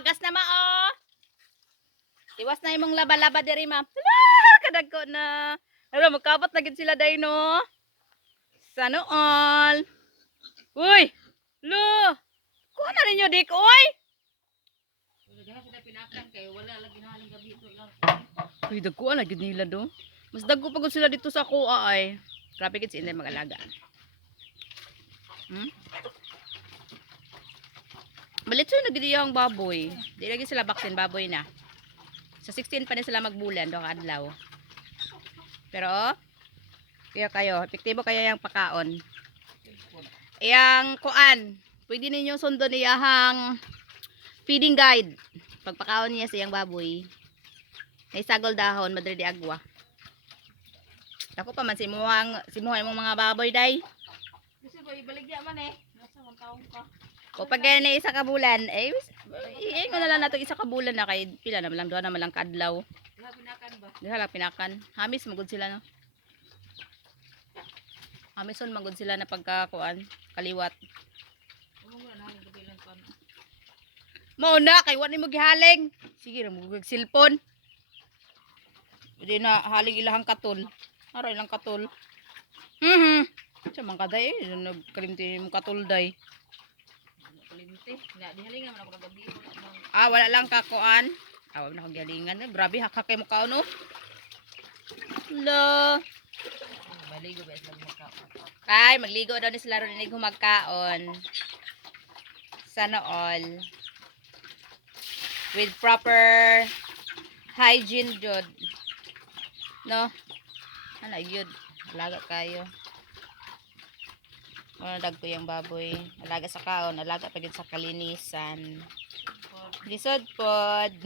Gas na mao. Iwas na imong laba-laba diri ma'am. Kadagko na. Ano magkabot na gid sila dai no. Sana all. Uy. Lo. Kuha na ninyo dik oy. Uy, dagko na gid nila do. Mas dagko pagod sila dito sa kuha ay. Grabe gid sila mag-alaga. Balitso na gid yung baboy. Di lagi sila baksin baboy na. Sa 16 pa na sila magbulan do kadlaw. Pero kaya kayo, epektibo kaya yung pakaon. Yang kuan, pwede ninyong sundon iyahang feeding guide. Pagpakaon niya sa iyang baboy. May sagol dahon, madre di agwa. Ako pa man simuhang imong mga baboy day. Kasi ba ibaligya man eh. Nasa 1 taon ka. O pag na isa ka bulan, mo na lang nato isa ka bulan na kay pila na lang duha na lang kadlaw. Diha pinakan ba? Diha lang pinakan. Hamis magud sila no. Hamison magud sila na pagkakuan, kaliwat. Umong na nang gabilan pa. Mao na kay wa nimo gihaling. Sige ra mo cellphone. Di na haling ilahang katol. Aray lang katol. Sa man kaday nagkalimti mo katol day. Kalimte. Na dihalingan man ako gabi. Wala lang kakuan. Wala na akong galingan. Grabe haka kay mo kaon no. Lo. Baligo ba sa mga kao? Kay magligo daw ni sila ron inig humagkaon. Sana all. With proper hygiene jud. No? Ano yun? Alaga kayo. Dag ko yung baboy. Alaga sa kaon. Alaga pa din sa kalinisan. Lisod pod.